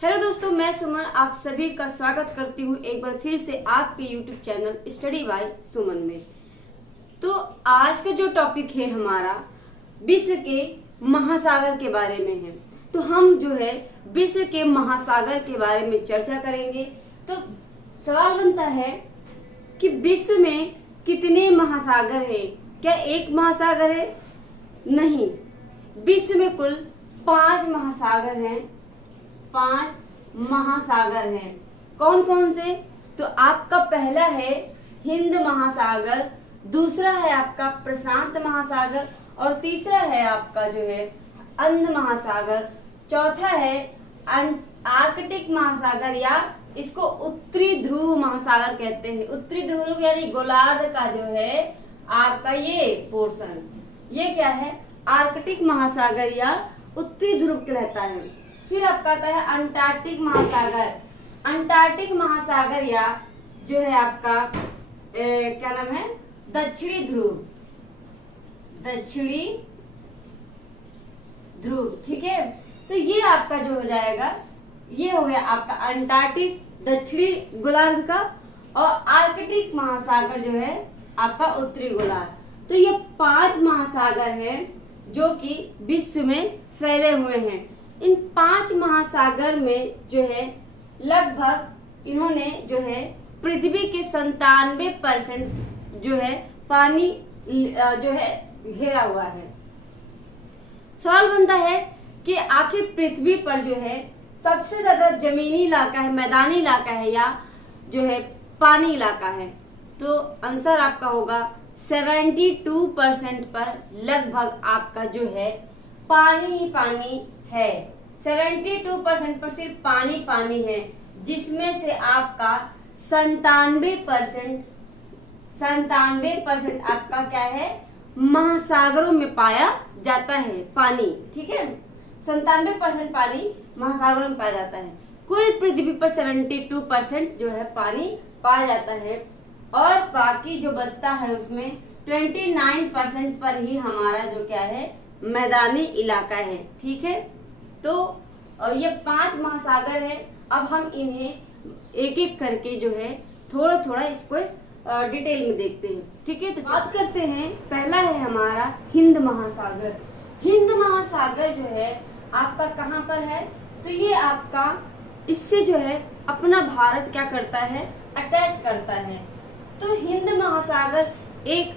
Hello दोस्तों, मैं सुमन आप सभी का स्वागत करती हूँ एक बार फिर से आपके YouTube चैनल स्टडी बाय सुमन में। तो आज का जो टॉपिक है हमारा विश्व के महासागर के बारे में है। तो हम जो है विश्व के महासागर के बारे में चर्चा करेंगे। तो सवाल बनता है कि विश्व में कितने महासागर है? क्या एक महासागर है? नहीं, विश्व में कुल 5 महासागर हैं। 5 महासागर हैं। कौन कौन से? तो आपका पहला है हिंद महासागर, दूसरा है आपका प्रशांत महासागर और तीसरा है आपका जो है अंध महासागर, चौथा है आर्कटिक महासागर या इसको उत्तरी ध्रुव महासागर कहते हैं। उत्तरी ध्रुव यानी गोलार्ध का जो है आपका ये पोर्शन, ये क्या है? आर्कटिक महासागर या उत्तरी ध्रुव कहलाता है। फिर आपका आता है अंटार्कटिक महासागर। अंटार्कटिक महासागर या जो है आपका क्या नाम है? दक्षिणी ध्रुव। दक्षिणी ध्रुव, ठीक है। तो ये आपका जो हो जाएगा, ये हो गया आपका अंटार्कटिक दक्षिणी गोलार्ध का, और आर्कटिक महासागर जो है आपका उत्तरी गोलार्ध। तो ये 5 महासागर हैं जो कि विश्व में फैले हुए हैं। इन 5 महासागर में जो है लगभग इन्होंने जो है पृथ्वी के 97% जो है पानी जो है घेरा हुआ है। सवाल बनता है कि आखिर पृथ्वी पर जो है सबसे ज्यादा जमीनी इलाका है, मैदानी इलाका है या जो है पानी इलाका है? तो आंसर आपका होगा 72% पर लगभग आपका जो है पानी ही पानी है। 72% पर सिर्फ पानी है, जिसमें से आपका 97% आपका क्या है? महासागरों में पाया जाता है पानी, ठीक है। 97% पानी महासागरों में पाया जाता है। कुल पृथ्वी पर 72% जो है पानी पाया जाता है, और बाकी जो बचता है उसमें 29% पर ही हमारा जो क्या है मैदानी इलाका है, ठीक है। तो ये 5 महासागर है। अब हम इन्हें एक एक करके जो है थोड़ा थोड़ा इसको डिटेल में देखते हैं, ठीक है। तो बात करते हैं, पहला है हमारा हिंद महासागर। हिंद महासागर जो है आपका कहाँ पर है? तो ये आपका इससे जो है अपना भारत क्या करता है? अटैच करता है। तो हिंद महासागर एक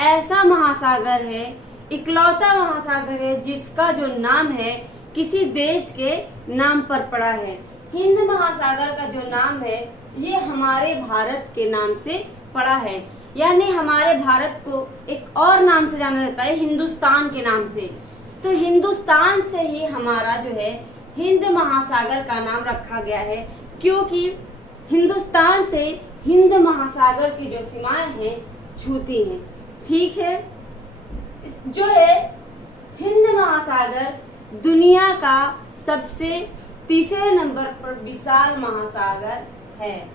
ऐसा महासागर है, इकलौता महासागर है जिसका जो नाम है किसी देश के नाम पर पड़ा है। हिंद महासागर का जो नाम है ये हमारे भारत के नाम से पड़ा है, यानी हमारे भारत को एक और नाम से जाना जाता है, हिंदुस्तान के नाम से। तो हिंदुस्तान से ही हमारा जो है हिंद महासागर का नाम रखा गया है, क्योंकि हिंदुस्तान से हिंद महासागर की जो सीमाएं हैं छूती हैं, ठीक है। जो है हिंद महासागर दुनिया का सबसे तीसरे नंबर पर विशाल महासागर है।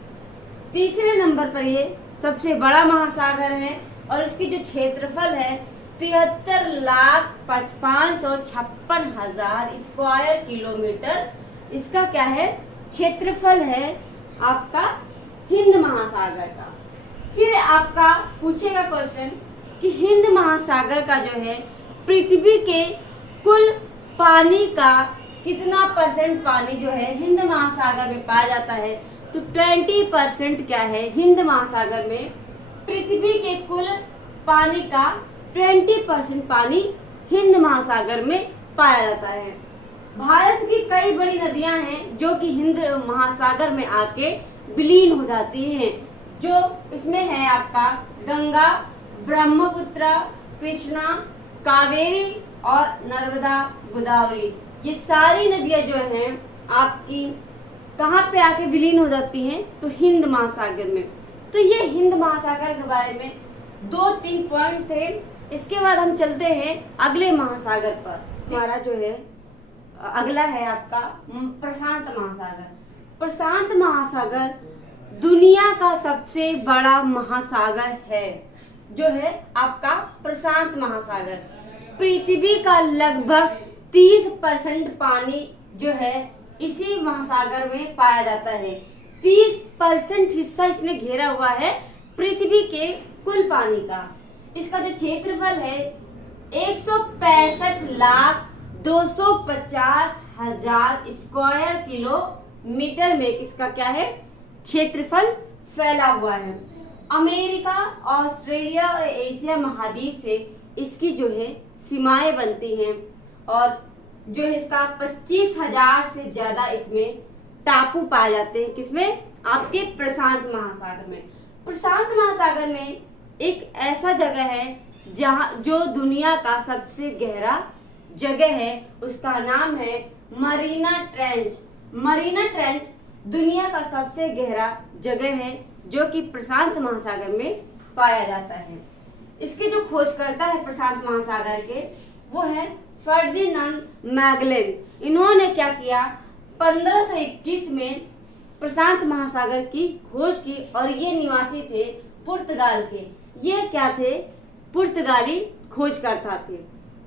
तीसरे नंबर पर ये सबसे बड़ा महासागर है, और इसकी जो क्षेत्रफल है 73,556,000 स्क्वायर किलोमीटर इसका क्या है? क्षेत्रफल है आपका हिंद महासागर का। फिर आपका पूछेगा क्वेश्चन कि हिंद महासागर का जो है पृथ्वी के कुल पानी का कितना % पानी जो है हिंद महासागर में पाया जाता है? तो 20% क्या है हिंद महासागर में? पृथ्वी के कुल पानी का 20% पानी हिंद महासागर में पाया जाता है। भारत की कई बड़ी नदियां हैं जो कि हिंद महासागर में आके विलीन हो जाती हैं। जो इसमें है आपका गंगा, ब्रह्मपुत्र, कृष्णा, कावेरी और नर्मदा, गोदावरी। ये सारी नदियां जो हैं आपकी कहाँ पे आके विलीन हो जाती हैं? तो हिंद महासागर में। तो ये हिंद महासागर के बारे में 2-3 पॉइंट थे। इसके बाद हम चलते हैं अगले महासागर पर। हमारा जो है अगला है आपका प्रशांत महासागर। प्रशांत महासागर दुनिया का सबसे बड़ा महासागर है, जो है आपका प्रशांत महासागर। पृथ्वी का लगभग 30% पानी जो है इसी महासागर में पाया जाता है। 30% हिस्सा इसने घेरा हुआ है पृथ्वी के कुल पानी का। इसका जो क्षेत्रफल है 165,250,000 स्क्वायर किलोमीटर में इसका क्या है, क्षेत्रफल फैला हुआ है। अमेरिका, ऑस्ट्रेलिया और एशिया महाद्वीप से इसकी जो है सीमाएं बनती हैं और जो है इसका 25,000 से ज्यादा इसमें टापू पाए जाते हैं। किसमें? आपके प्रशांत महासागर में। प्रशांत महासागर में एक ऐसा जगह है जहां जो दुनिया का सबसे गहरा जगह है, उसका नाम है मरीना ट्रेंच। मरीना ट्रेंच दुनिया का सबसे गहरा जगह है जो कि प्रशांत महासागर में पाया जाता है। इसके जो खोजकर्ता है प्रशांत महासागर के, वो है फर्डिनांड मैगेलन। इन्होंने क्या किया, 1521 में प्रशांत महासागर की खोज की और ये निवासी थे पुर्तगाल के। ये क्या थे? पुर्तगाली खोजकर्ता थे।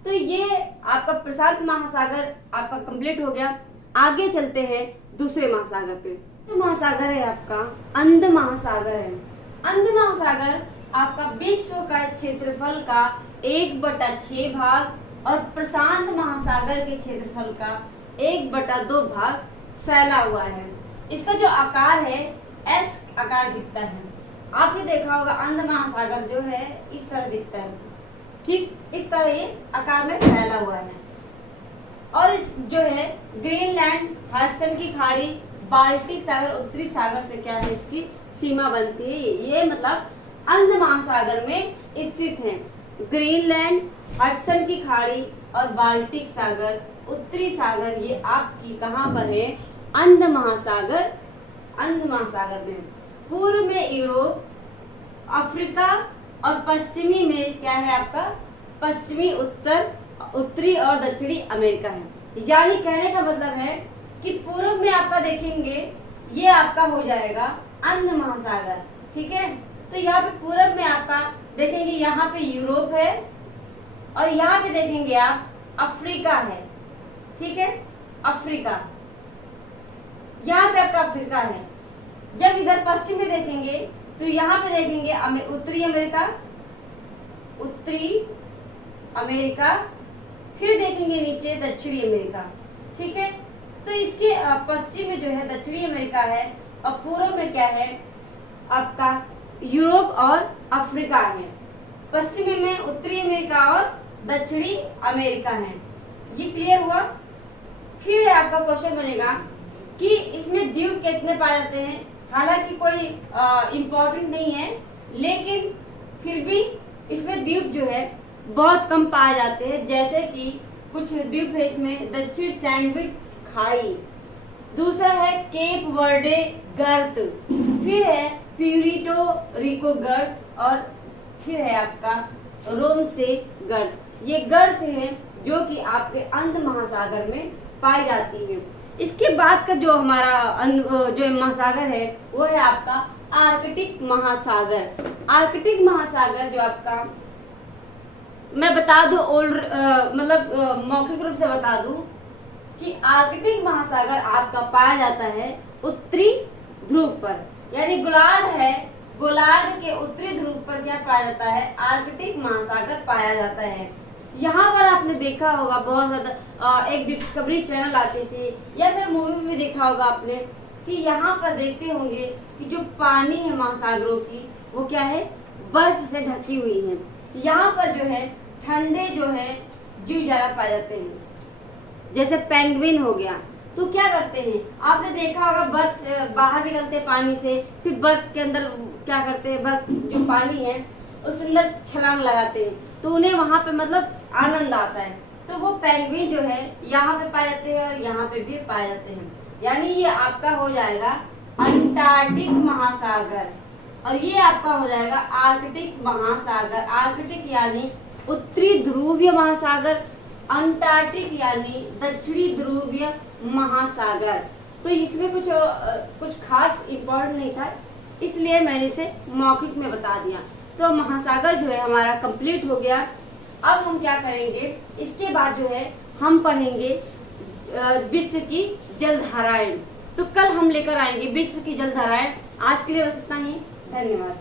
तो ये आपका प्रशांत महासागर आपका कंप्लीट हो गया। आगे चलते हैं दूसरे महासागर पे। तो महासागर है आपका अंध महासागर है। अंध महासागर आपका विश्व का क्षेत्रफल का 1/6 भाग और प्रशांत महासागर के क्षेत्रफल का 1/2 भाग फैला हुआ है। इसका जो आकार है एस आकार दिखता है। आपने देखा होगा अंध महासागर जो है इस तरह दिखता है, ठीक इस तरह ये आकार में फैला हुआ है। और इस जो है ग्रीनलैंड, हडसन की खाड़ी, बाल्टिक सागर, उत्तरी सागर से क्या है इसकी सीमा बनती है। ये मतलब अंध महासागर में स्थित है। ग्रीनलैंड, हडसन की खाड़ी और बाल्टिक सागर, उत्तरी सागर, ये आपकी कहाँ पर है? अंध महासागर। अंध महासागर में पूर्व में यूरोप, अफ्रीका और पश्चिमी में क्या है आपका? पश्चिमी, उत्तरी और दक्षिणी अमेरिका है। यानी कहने का मतलब है कि पूर्व में आपका देखेंगे ये आपका हो जाएगा अंध महासागर, ठीक है। तो यहाँ पे पूर्व में आपका देखेंगे यहाँ पे यूरोप है और यहाँ पे देखेंगे आप अफ्रीका है, ठीक है, अफ्रीका, यहाँ पे आपका अफ्रीका है। जब इधर पश्चिम में देखेंगे तो यहाँ पे देखेंगे उत्तरी अमेरिका, उत्तरी अमेरिका, फिर देखेंगे नीचे दक्षिणी अमेरिका, ठीक है। तो इसके पश्चिम में जो है दक्षिणी अमेरिका है और पूर्व में क्या है आपका यूरोप और अफ्रीका है। पश्चिमी में उत्तरी अमेरिका और दक्षिणी अमेरिका है। ये क्लियर हुआ। फिर आपका क्वेश्चन बनेगा कि इसमें द्वीप कितने पाए जाते हैं। हालांकि कोई इम्पोर्टेंट नहीं है, लेकिन फिर भी इसमें द्वीप जो है बहुत कम पाए जाते हैं। जैसे कि कुछ द्वीप है इसमें दक्षिण सैंडविच खाई, दूसरा है केप वर्डे गर्त, फिर है प्यूरिटो रिको गर्त और फिर है आपका रोम से गर्त। ये गर्त है जो कि आपके अंध महासागर में पाई जाती है। इसके बाद का जो हमारा जो महासागर है वो है आपका आर्कटिक महासागर। आर्कटिक महासागर जो आपका मैं बता दूं मतलब मौखिक रूप से बता दूं कि आर्कटिक महासागर आपका पाया जाता है उत्तरी ध्रुव पर, यानी गोलार्ध है, गोलार्ध के उत्तरी ध्रुव पर क्या पाया जाता है? आर्कटिक महासागर पाया जाता है। यहाँ पर आपने देखा होगा बहुत ज्यादा एक डिस्कवरी चैनल आती थी या फिर मूवी में भी देखा होगा आपने कि यहाँ पर देखते होंगे कि जो पानी है महासागरों की वो क्या है? बर्फ से ढकी हुई है। यहाँ पर जो है ठंडे जो है जीव ज्यादा पाए जाते हैं, जैसे पेंगुइन हो गया। तो क्या करते हैं आपने देखा होगा, बर्फ बाहर निकलते हैं पानी से, फिर बर्फ के अंदर क्या करते हैं, बर्फ जो पानी है उसके अंदर छलांग लगाते हैं, तो उन्हें वहां पे मतलब आनंद आता है। तो वो पेंगुइन जो है यहाँ पे पाए जाते हैं और यहाँ पे भी पाए जाते हैं। यानी ये आपका हो जाएगा अंटार्कटिक महासागर और ये आपका हो जाएगा आर्कटिक महासागर। आर्कटिक यानी उत्तरी ध्रुवीय महासागर, अंटार्कटिक यानी दक्षिणी ध्रुवीय महासागर। तो इसमें कुछ खास इम्पोर्टेंट नहीं था, इसलिए मैंने इसे मौखिक में बता दिया। तो महासागर जो है हमारा कंप्लीट हो गया। अब हम क्या करेंगे, इसके बाद जो है हम पढ़ेंगे विश्व की जलधाराएं। तो कल हम लेकर आएंगे विश्व की जलधाराएं। आज के लिए बस इतना ही, धन्यवाद।